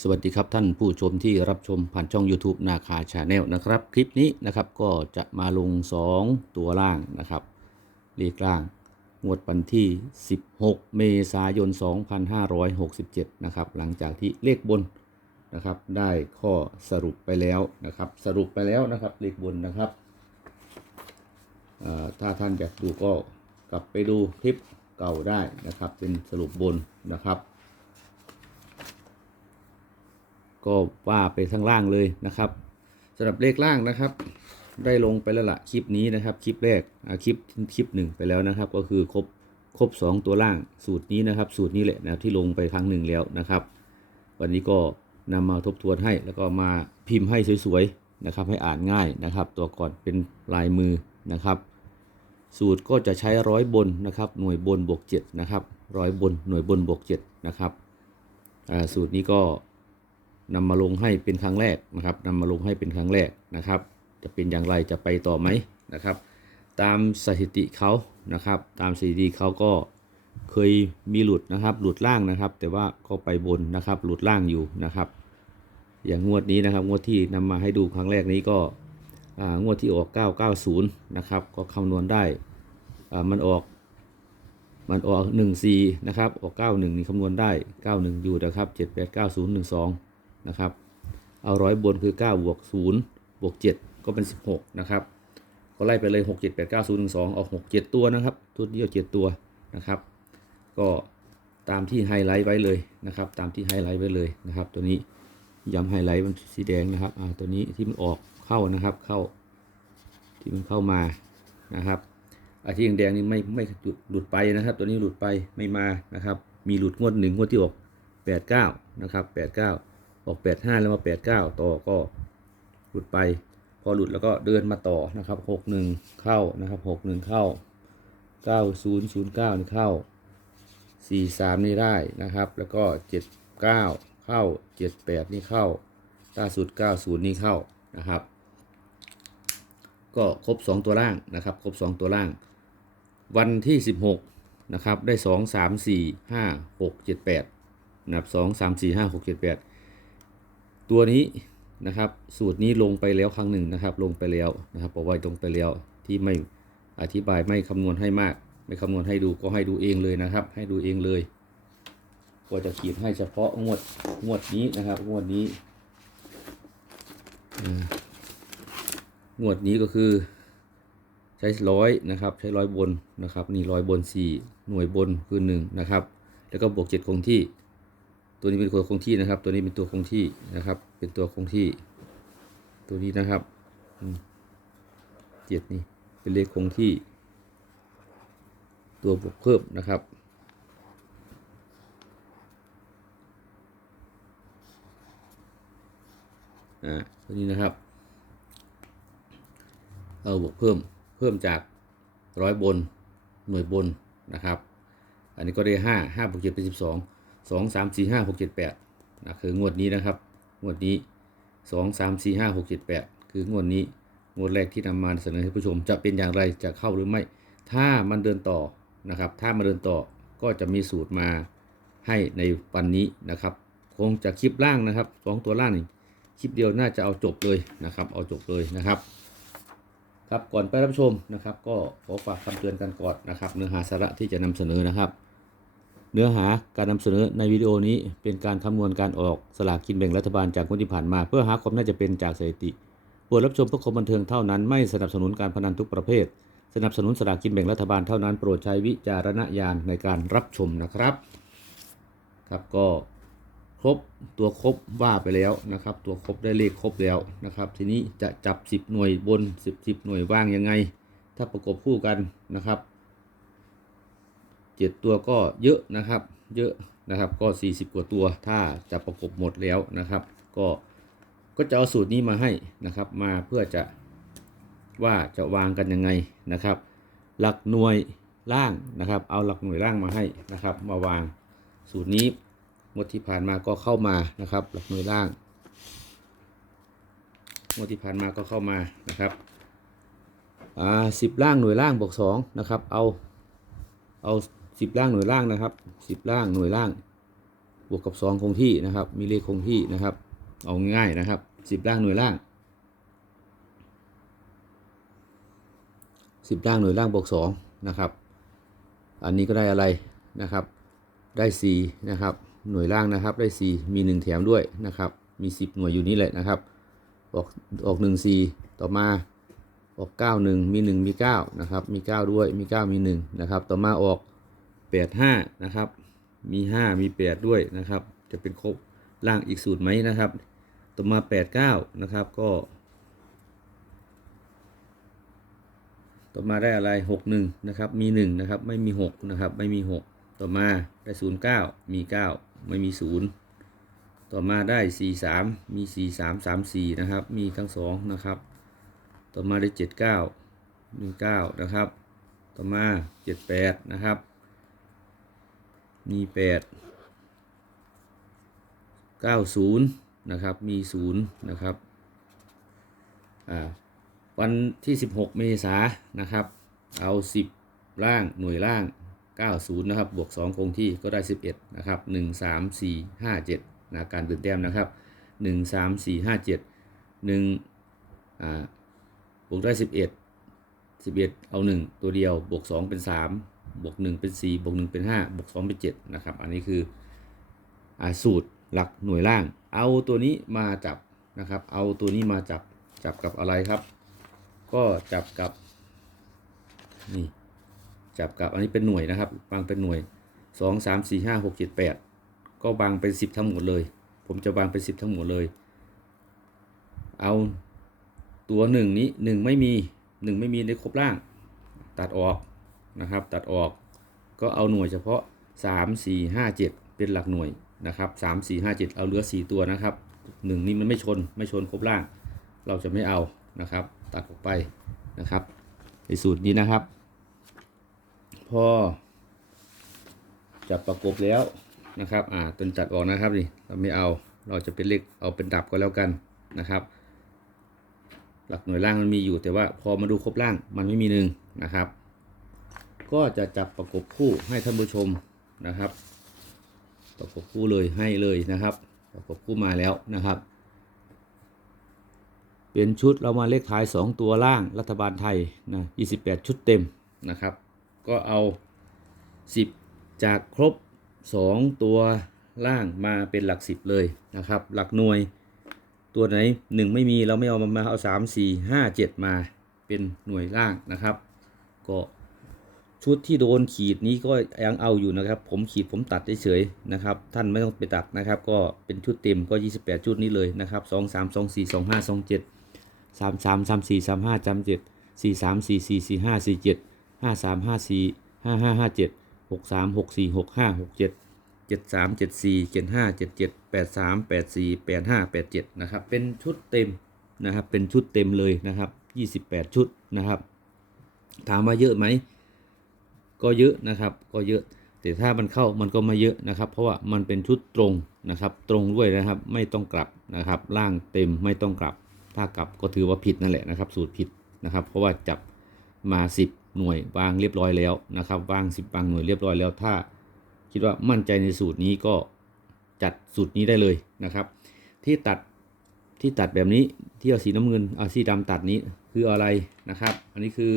สวัสดีครับท่านผู้ชมที่รับชมผ่านช่อง YouTube นาคาชาแนลนะครับ คลิปนี้นะครับก็จะมาลง 2 ตัวล่างนะครับเลขล่าง งวดวันที่ 16 เมษายน 2567 นะครับ หลังจากที่เลขบนนะครับ ได้ข้อสรุปไปแล้วนะครับ สรุปไปแล้วนะครับเลขบนนะครับถ้าท่านอยากดูก็กลับไปดูคลิปเก่าได้นะครับ เป็นสรุปบนนะครับ ก็ว่าไปทั้งล่างเลยนะครับสำหรับเลขล่างนะครับ ได้ลงไปแล้วละคลิปนี้นะครับ คลิปแรกคลิปคลิปหนึ่งไปแล้วนะครับ ก็คือครบครบสองตัวล่างสูตรนี้นะครับ สูตรนี้แหละนะที่ลงไปครั้งหนึ่งแล้วนะครับ วันนี้ก็นำมาทบทวนให้แล้วก็มาพิมพ์ให้สวยๆนะครับ ให้อ่านง่ายนะครับ ตัวก่อนเป็นลายมือนะครับ สูตรก็จะใช้ร้อยบนนะครับ หน่วยบนบวกเจ็ดนะครับร้อยบนหน่วยบนบวกเจ็ดนะครับสูตรนี้ก็ นำมาลงให้เป็นครั้งแรกนะครับนำมาลงให้เป็นครั้งแรกนะครับ จะเป็นอย่างไรจะไปต่อไหมนะครับ ตามสถิติเขานะครับ ตามสถิติเขาก็เคยมีหลุดนะครับ หลุดล่างนะครับ แต่ว่าก็ไปบนนะครับ หลุดล่างอยู่นะครับ อย่างงวดนี้นะครับงวดที่นำมาให้ดูครั้งแรกนี้ก็งวดที่ออก 990 นะครับ ก็คำนวณได้ มันออก มันออก 14 นะครับ ออก 91 นี่คำนวณได้ 91 อยู่นะครับ 789012 นะครับ เอาร้อยบนคือ 9 บวก 0 บวก 7 ก็เป็น 16 นะครับ ก็ไล่ไปเลย 6 7 8 9 0 1 2เอา6 7 ตัวนะครับ ตัวเดียว 7 ตัวนะครับ ก็ตามที่ไฮไลท์ไว้เลยนะครับ ตามที่ไฮไลท์ไว้เลยนะครับ ตัวนี้ย้ำไฮไลท์มันสีแดงนะครับอ่าตัวนี้ที่มันออกเข้านะครับ เข้า ที่มันเข้ามานะครับอาที่แดงนี่ไม่ไม่หลุดหลุดไปนะครับ ตัวนี้หลุดไปไม่มานะครับ มีหลุดงวดหนึ่งงวดที่ออกแปดเก้านะครับแปดเก้า ออกแปดห้าแล้วมาแปดเก้าต่อก็หลุดไป พอหลุดแล้วก็เดินมาต่อนะครับหกหนึ่งเข้านะครับหกหนึ่งเข้าเก้าศูนย์ศูนย์เก้านี่เข้าสี่สามนี่ได้นะครับ แล้วก็เจ็ดเก้าเข้าเจ็ดแปดนี่เข้าล่าสุดเก้าศูนย์นี่เข้านะครับ ก็ครบ2ตัวล่างนะครับ ครบ2ตัวล่าง วันที่16นะครับ ได้2 3 4 5 6 7 8นะครับ2 3 4 5 6 7 8 ตัวนี้นะครับ สูตรนี้ลงไปแล้วครั้งหนึ่งนะครับ ลงไปแล้วนะครับบอกว่าลงไปแล้วที่ไม่อธิบายไม่คำนวณให้มาก ไม่คำนวณให้ดูก็ให้ดูเองเลยนะครับ ให้ดูเองเลยก็จะขีดให้เฉพาะงวดงวดนี้นะครับ งวดนี้งวดนี้ก็คือใช้ร้อยนะครับ ใช้ร้อยบนนะครับ นี่ร้อยบนสี่หน่วยบนคือหนึ่งนะครับ แล้วก็บวกเจ็ดคงที่ ตัวนี้เป็นตัวคงที่นะครับ ตัวนี้เป็นตัวคงที่นะครับ เป็นตัวคงที่ ตัวนี้นะครับเจ็ดนี่เป็นเลขคงที่ ตัวบวกเพิ่มนะครับอ่าตัวนี้นะครับ เอาบวกเพิ่มเพิ่มจากร้อยบนหน่วยบนนะครับ อันนี้ก็ได้ห้าห้าบวกเจ็ดเป็นสิบสอง สองสามสี่ห้าหกเจ็ดแปดนะคืองวดนี้นะครับ งวดนี้สองสามสี่ห้าหกเจ็ดแปดคืองวดนี้งวดแรกที่นำมาเสนอให้ผู้ชมจะเป็นอย่างไรจะเข้าหรือไม่ ถ้ามันเดินต่อนะครับ ถ้ามันเดินต่อก็จะมีสูตรมาให้ในวันนี้นะครับ คงจะคลิปล่างนะครับสองตัวล่างนี่คลิปเดียวน่าจะเอาจบเลยนะครับ เอาจบเลยนะครับ ครับก่อนไปรับชมนะครับ ก็ขอฝากคำเตือนกันก่อนนะครับ เนื้อหาสาระที่จะนำเสนอนะครับ เนื้อหาการนำเสนอในวิดีโอนี้เป็นการคำนวณการออกสลากกินแบ่งรัฐบาลจากงวดที่ผ่านมา เพื่อหาความน่าจะเป็นจากสถิติโปรดรับชมเพื่อความบันเทิงเท่านั้น ไม่สนับสนุนการพนันทุกประเภท สนับสนุนสลากกินแบ่งรัฐบาลเท่านั้น โปรดใช้วิจารณญาณในการรับชมนะครับครับก็ครบตัวครบว่าไปแล้วนะครับ ตัวครบได้เลขครบแล้วนะครับ ทีนี้จะจับ 10 หน่วยบน 10 10 หน่วยว่างยังไง ถ้าประกบคู่กันนะครับ 7 ตัวก็เยอะนะครับ เยอะนะครับก็ 40 กว่าตัวถ้าจะประกบหมดแล้วนะครับ ก็ก็จะเอาสูตรนี้มาให้นะครับ มาเพื่อจะว่าจะวางกันยังไงนะครับ หลักหน่วยล่างนะครับ เอาหลักหน่วยล่างมาให้นะครับ มาวางสูตรนี้งวดที่ผ่านมาก็เข้ามานะครับ หลักหน่วยล่างงวดที่ผ่านมาก็เข้ามานะครับอ่าสิบล่างหน่วยล่างบวกสองนะครับ เอาเอา สิบล่างหน่วยล่างนะครับสิบล่างหน่วยล่าง บวกกับสองคงที่นะครับ มีเลขคงที่นะครับ เอาง่ายๆนะครับสิบล่างหน่วยล่างสิบล่างหน่วยล่างบวกสองนะครับ อันนี้ก็ได้อะไรนะครับ ได้สี่นะครับ หน่วยล่างนะครับ ได้สี่มีหนึ่งแถมด้วยนะครับ มีสิบหน่วยอยู่นี่แหละนะครับ ออกออกหนึ่งสี่ต่อมาออกเก้าหนึ่งมีหนึ่งมีเก้านะครับ มีเก้าด้วย มีเก้ามีหนึ่งนะครับ ต่อมาออก แปดห้านะครับ มีห้ามีแปดด้วยนะครับ จะเป็นครบล่างอีกสูตรไหมนะครับ ต่อมาแปดเก้านะครับก็ ต่อมาได้อะไรหกหนึ่งนะครับ มีหนึ่งนะครับ ไม่มีหกนะครับ ไม่มีหกต่อมาได้ศูนย์เก้ามีเก้าไม่มีศูนย์ต่อมาได้สี่สามมีสี่สามสามสี่นะครับ มีทั้งสองนะครับ ต่อมาได้เจ็ดเก้ามีเก้านะครับ ต่อมาเจ็ดแปดนะครับ มีแปดเก้าศูนย์นะครับ มีศูนย์นะครับวันที่ 16 เมษายนนะครับ เอา 10 ล่างหน่วยล่าง 90 นะครับ บวก 2 คงที่ก็ได้ 11 นะครับ 1 3 4 5 7นะการตื่นแต้มนะครับ 1 3 4 5 7 1อ่าบวกได้ 11 11 เอา 1 ตัวเดียวบวก 2 เป็น 3 บวก1เป็น4บวก1เป็น5บวก2เป็น7นะครับ อันนี้คืออสูตรหลักหน่วยล่าง เอาตัวนี้มาจับนะครับ เอาตัวนี้มาจับจับกับอะไรครับ ก็จับกับนี่จับกับอันนี้เป็นหน่วยนะครับวางเป็นหน่วยสองสามสี่ห้าหกเจ็ดแปดก็วางเป็นสิบทั้งหมดเลย ผมจะวางเป็นสิบทั้งหมดเลย เอาตัวหนึ่งนี้หนึ่งไม่มีหนึ่งไม่มีในครบล่าง ตัดออก นะครับ ตัดออกก็เอาหน่วยเฉพาะสามสี่ห้าเจ็ดเป็นหลักหน่วยนะครับสามสี่ห้าเจ็ดเอาเหลือสี่ตัวนะครับหนึ่งนี่มันไม่ชนไม่ชนครบล่าง เราจะไม่เอานะครับ ตัดออกไปนะครับในสูตรนี้นะครับ พอจับประกบแล้วนะครับอ่าตนจัดออกนะครับนี่เราไม่เอาเราจะเป็นเลขเอาเป็นดับก็แล้วกันนะครับหลักหน่วยล่างมันมีอยู่แต่ว่าพอมาดูครบล่างมันไม่มีหนึ่งนะครับ ก็จะจับประกบคู่ให้ท่านผู้ชมนะครับ ประกบคู่เลยให้เลยนะครับ ประกบคู่มาแล้วนะครับ เป็นชุดเรามาเลขท้าย 2 ตัวล่างรัฐบาลไทยนะ28 ชุดเต็มนะครับ ก็เอา 10 จากครบ 2 ตัวล่างมาเป็นหลัก 10 เลยนะครับ หลักหน่วยตัวไหน 1 ไม่มีเราไม่เอามามาเอา 3 4 5 7 มาเป็นหน่วยล่างนะครับ ก็ ชุดที่โดนขีดนี้ก็ยังเอาอยู่นะครับ ผมขีดผมตัดเฉยๆนะครับ ท่านไม่ต้องไปตัดนะครับ ก็เป็นชุดเต็มก็ 28 ชุดนี้เลยนะครับ2 3 2 4 2 5 2 7สามสามสามสี่สามห้าจำเจ็ดสี่สามสี่สี่สี่ห้าสี่เจ็ดห้าสามห้าสี่ห้าห้าห้าเจ็ดหกสามหกสี่หกห้าหกเจ็ดเจ็ดสามเจ็ดสี่เจ็ดห้าเจ็ดเจ็ดแปดสามแปดสี่แปดห้าแปดเจ็ดนะครับเป็นชุดเต็มนะครับเป็นชุดเต็มเลยนะครับยี่สิบแปดชุดนะครับ ถามว่าเยอะไหม ก็เยอะนะครับก็เยอะแต่ถ้ามันเข้ามันก็ไม่เยอะนะครับ เพราะว่ามันเป็นชุดตรงนะครับ ตรงด้วยนะครับไม่ต้องกลับนะครับล่างเต็มไม่ต้องกลับ ถ้ากลับก็ถือว่าผิดนั่นแหละนะครับ สูตรผิดนะครับ เพราะว่าจับมา 10 หน่วยวางเรียบร้อยแล้วนะครับวาง 10วางหน่วยเรียบร้อยแล้ว ถ้าคิดว่ามั่นใจในสูตรนี้ก็จัดสูตรนี้ได้เลยนะครับ ที่ตัดที่ตัดแบบนี้ที่เอาสีน้ำเงินเอาสีดำตัดนี้คืออะไรนะครับ อันนี้คือ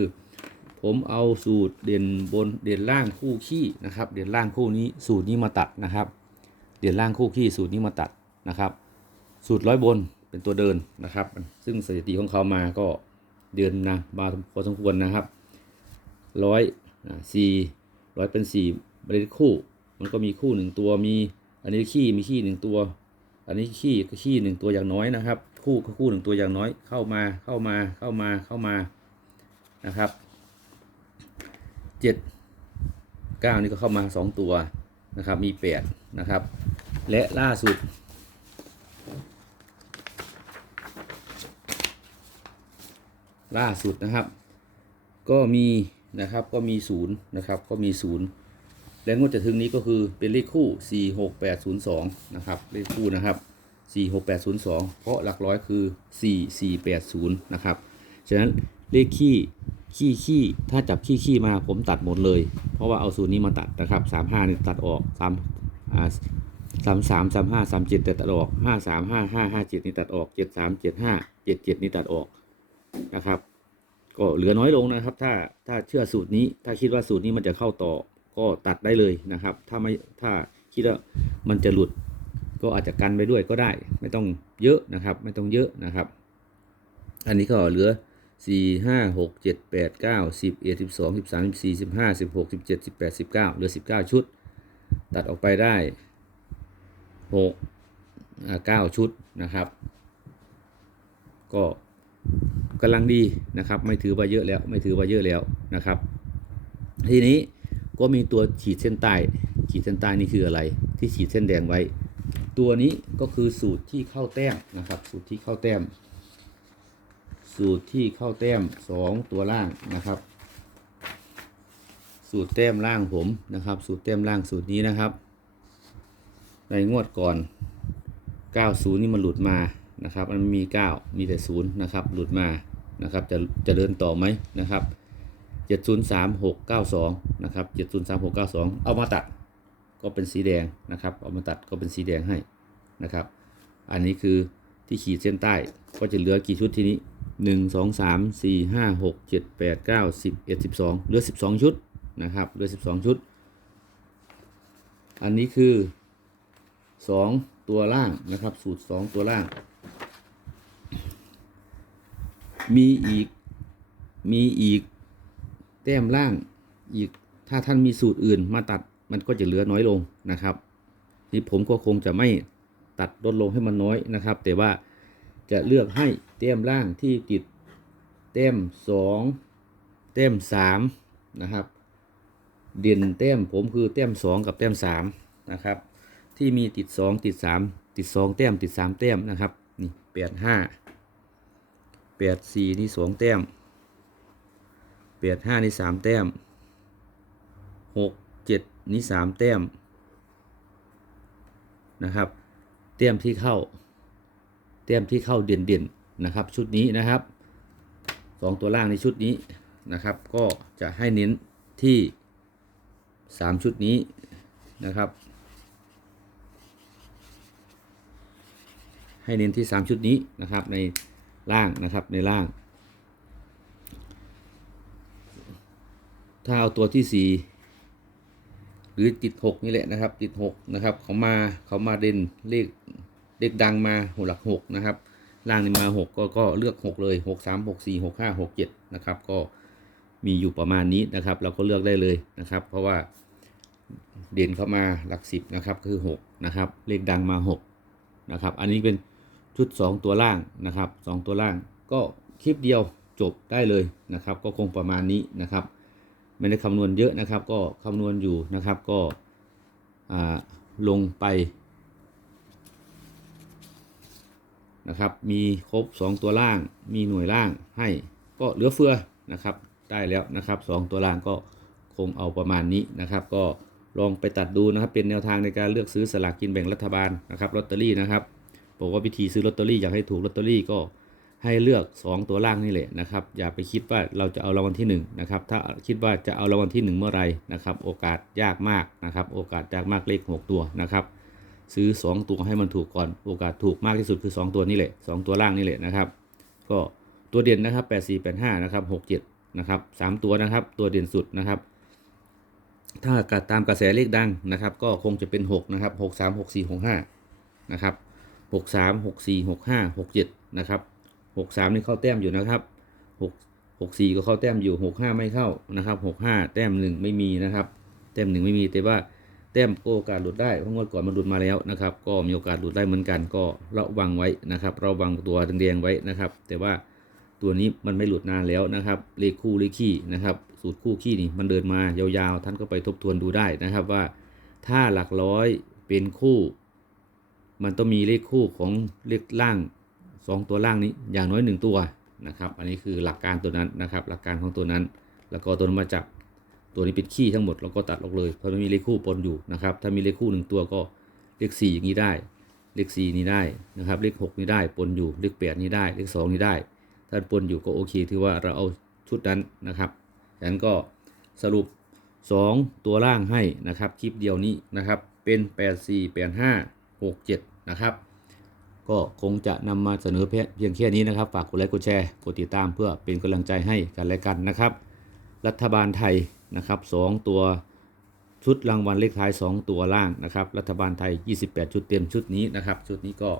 ผมเอาสูตรเด่นบนเด่นล่างคู่ขี้นะครับ เด่นล่างคู่นี้สูตรนี้มาตัดนะครับ เด่นล่างคู่ขี้สูตรนี้มาตัดนะครับ สูตรร้อยบนเป็นตัวเดินนะครับ ซึ่งสถิติของเขามาก็เดือนนะมาพอสมควรนะครับร้อยสี่ร้อยเป็นสี่บริคู่ มันก็มีคู่หนึ่งตัวมีอันนี้ขี้มีขี้หนึ่งตัว อันนี้ขี้ก็ขี้หนึ่งตัวอย่างน้อยนะครับ คู่ก็คู่หนึ่งตัวอย่างน้อยเข้ามาเข้ามาเข้ามาเข้ามานะครับ เจ็ดเก้านี่ก็เข้ามาสองตัวนะครับมีแปดนะครับ และล่าสุด ล่าสุดนะครับ ก็มีนะครับก็มีศูนย์นะครับก็มีศูนย์และงวดจะถึงนี้ก็คือเป็นเลขคู่ 4 6 8 0 2 นะครับ เลขคู่นะครับ 4 6 8 0 2 เพราะหลักร้อยคือ 4 4 8 0 นะครับ ฉะนั้นเลขขี้ ขี้ขี้ถ้าจับขี้ขี้มาผมตัดหมดเลย เพราะว่าเอาสูตรนี้มาตัดนะครับ3 5นี่ตัดออก3อ่าสามสามสามห้าสามเจ็ดตัดออกห้าสามห้าห้าห้าเจ็ดนี่ตัดออกเจ็ดสามเจ็ดห้าเจ็ดเจ็ดนี่ตัดออกนะครับ ก็เหลือน้อยลงนะครับ ถ้าถ้าเชื่อสูตรนี้ ถ้าคิดว่าสูตรนี้มันจะเข้าต่อก็ตัดได้เลยนะครับ ถ้าไม่ถ้าคิดว่ามันจะหลุด ก็อาจจะกันไปด้วยก็ได้ ไม่ต้องเยอะนะครับ ไม่ต้องเยอะนะครับ อันนี้ก็เหลือ สี่ห้าหกเจ็ดแปดเก้าสิบเอ็ดสิบสองสิบสามสิบสี่สิบห้าสิบหกสิบเจ็ดสิบแปดสิบเก้าเหลือสิบเก้าชุด ตัดออกไปได้หกเก้าชุดนะครับ ก็กำลังดีนะครับ ไม่ถือว่าเยอะแล้วไม่ถือว่าเยอะแล้วนะครับ ทีนี้ก็มีตัวขีดเส้นใต้ ขีดเส้นใต้นี่คืออะไร ที่ขีดเส้นแดงไว้ ตัวนี้ก็คือสูตรที่เข้าแต้มนะครับ สูตรที่เข้าแต้ม สูตรที่เข้าแต้มสองตัวล่างนะครับ สูตรแต้มล่างผมนะครับ สูตรแต้มล่างสูตรนี้นะครับ ในงวดก่อน 90 นี่มันหลุดมานะครับ มันมี 9 มีแต่0นะครับ หลุดมานะครับ จะจะเดินต่อไหมนะครับ 703692 นะครับ 703692 เอามาตัดก็เป็นสีแดงนะครับ เอามาตัดก็เป็นสีแดงให้นะครับ อันนี้คือที่ขีดเส้นใต้ก็จะเหลือกี่ชุดทีนี้ 1 2 3 4 5 6 7 8 9 10 11 12เหลือ12ชุดนะครับเหลือ12ชุด อันนี้คือ2ตัวล่างนะครับ สูตร2ตัวล่าง มีอีกมีอีกแต้มล่างอีกถ้าท่านมีสูตรอื่นมาตัดมันก็จะเหลือน้อยลงนะครับนี่ผมก็คงจะไม่ตัดลดลงให้มันน้อยนะครับ แต่ว่า จะเลือกให้แต้มล่างที่ติดแต้มสองแต้มสามนะครับเด่นแต้มผมคือแต้มสองกับแต้มสามนะครับที่มีติดสองติดสามติดสองแต้มติดสามแต้มนะครับนี่แปดห้าแปดสี่นี่สองแต้มแปดห้านี่สามแต้มหกเจ็ดนี่สามแต้มนะครับแต้มที่เข้า แต้มที่เข้าเด่นเด่นๆนะครับ ชุดนี้นะครับสองตัวล่างในชุดนี้นะครับ ก็จะให้เน้นที่สามชุดนี้นะครับ ให้เน้นที่สามชุดนี้นะครับในล่างนะครับในล่าง ถ้าเอาตัวที่สี่หรือติดหกนี่แหละนะครับ ติดหกนะครับ เขามาเขามาเด่นเลข เลขดังมาหัวหลักหกนะครับล่างนี่มาหกก็ก็เลือกหกเลยหกสามหกสี่หกห้าหกเจ็ดนะครับก็มีอยู่ประมาณนี้นะครับ เราก็เลือกได้เลยนะครับ เพราะว่าเด่นเข้ามาหลักสิบนะครับคือหกนะครับเลขดังมาหกนะครับ อันนี้เป็นชุดสองตัวล่างนะครับสองตัวล่างก็คลิปเดียวจบได้เลยนะครับ ก็คงประมาณนี้นะครับไม่ได้คำนวณเยอะนะครับ ก็คำนวณอยู่นะครับก็อ่าลงไป นะครับ มีครบ 2 ตัวล่าง มีหน่วยล่างให้ก็เหลือเฟือนะครับ ได้แล้วนะครับ 2 ตัวล่างก็คงเอาประมาณนี้นะครับ ก็ลองไปตัดดูนะครับ เป็นแนวทางในการเลือกซื้อสลากกินแบ่งรัฐบาลนะครับลอตเตอรี่นะครับบอกว่าวิธีซื้อลอตเตอรี่อยากให้ถูกลอตเตอรี่ก็ให้เลือก 2 ตัวล่างนี่แหละนะครับ อย่าไปคิดว่าเราจะเอารางวัลที่1นะครับ ถ้าคิดว่าจะเอารางวัลที่ 1 เมื่อไหรนะครับ โอกาสยากมากนะครับ โอกาสยากมากเลข 6 ตัวนะครับ ซื้อ 2 ตัวให้มันถูกก่อนโอกาสถูกมากที่สุดคือ 2 ตัวนี่แหละ 2 ตัวล่างนี่แหละนะครับ ก็ตัวเด่นนะครับ 84 85นะครับ67นะครับ3ตัวนะครับ ตัวเด่นสุดนะครับ ถ้าตามกระแสเลขดังนะครับ ก็คงจะเป็น 6 นะครับ 63 64 65นะครับ63 64 65 67นะครับ63นี่เข้าแต้มอยู่นะครับ6 64 ก็เข้าแต้มอยู่ 65 ไม่เข้านะครับ 65 แต้มหนึ่งไม่มีนะครับ แต้มหนึ่งไม่มีแต่ว่า แต้มโอกาสหลุดได้เพราะงวดก่อนมันหลุดมาแล้วนะครับ ก็มีโอกาสหลุดได้เหมือนกันก็ระวังไว้นะครับระวังตัวแดงๆไว้นะครับ แต่ว่าตัวนี้มันไม่หลุดนานแล้วนะครับเลขคู่เลขขี้นะครับสูตรคู่ขี้นี่มันเดินมายาวๆ ท่านก็ไปทบทวนดูได้นะครับว่า ถ้าหลักร้อยเป็นคู่ มันต้องมีเลขคู่ของเลขล่างสองตัวล่างนี้อย่างน้อยหนึ่งตัวนะครับ อันนี้คือหลักการตัวนั้นนะครับ หลักการของตัวนั้น แล้วก็ตัวนั้นมาจับ ตัวนี้เป็นขี้ทั้งหมดเราก็ตัดออกเลยเพราะมันมีเลขคู่ปนอยู่นะครับ ถ้ามีเลขคู่หนึ่งตัวก็เลขสี่อย่างนี้ได้ เลขสี่นี้ได้นะครับ เลขหกนี้ได้ปนอยู่ เลขแปดนี้ได้ เลขสองนี้ได้ ถ้าปนอยู่ก็โอเคถือว่าเราเอาชุดนั้นนะครับฉะนั้นก็สรุป 2 ตัวล่างให้นะครับ คลิปเดียวนี้นะครับ เป็น 8 4 8 5 6 7 นะครับ ก็คงจะนำมาเสนอเพียงแค่นี้นะครับ ฝากกดไลค์กดแชร์ กดติดตามเพื่อเป็นกำลังใจให้กันและกันนะครับ รัฐบาลไทย นะครับ2ตัวชุดรางวัลเลขท้าย 2 ตัวล่างนะครับ รัฐบาลไทย 28 ชุดเต็มชุดนี้นะครับ ชุดนี้ก็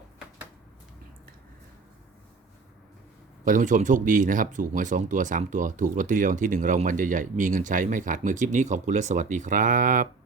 ขอท่านผู้ชมโชคดีนะครับถูกหวย 2 ตัว 3 ตัว ถูกลอตเตอรี่รางวัลที่ 1 รางวัลใหญ่ๆ มีเงินใช้ไม่ขาดมือคลิปนี้ขอบคุณและสวัสดีครับ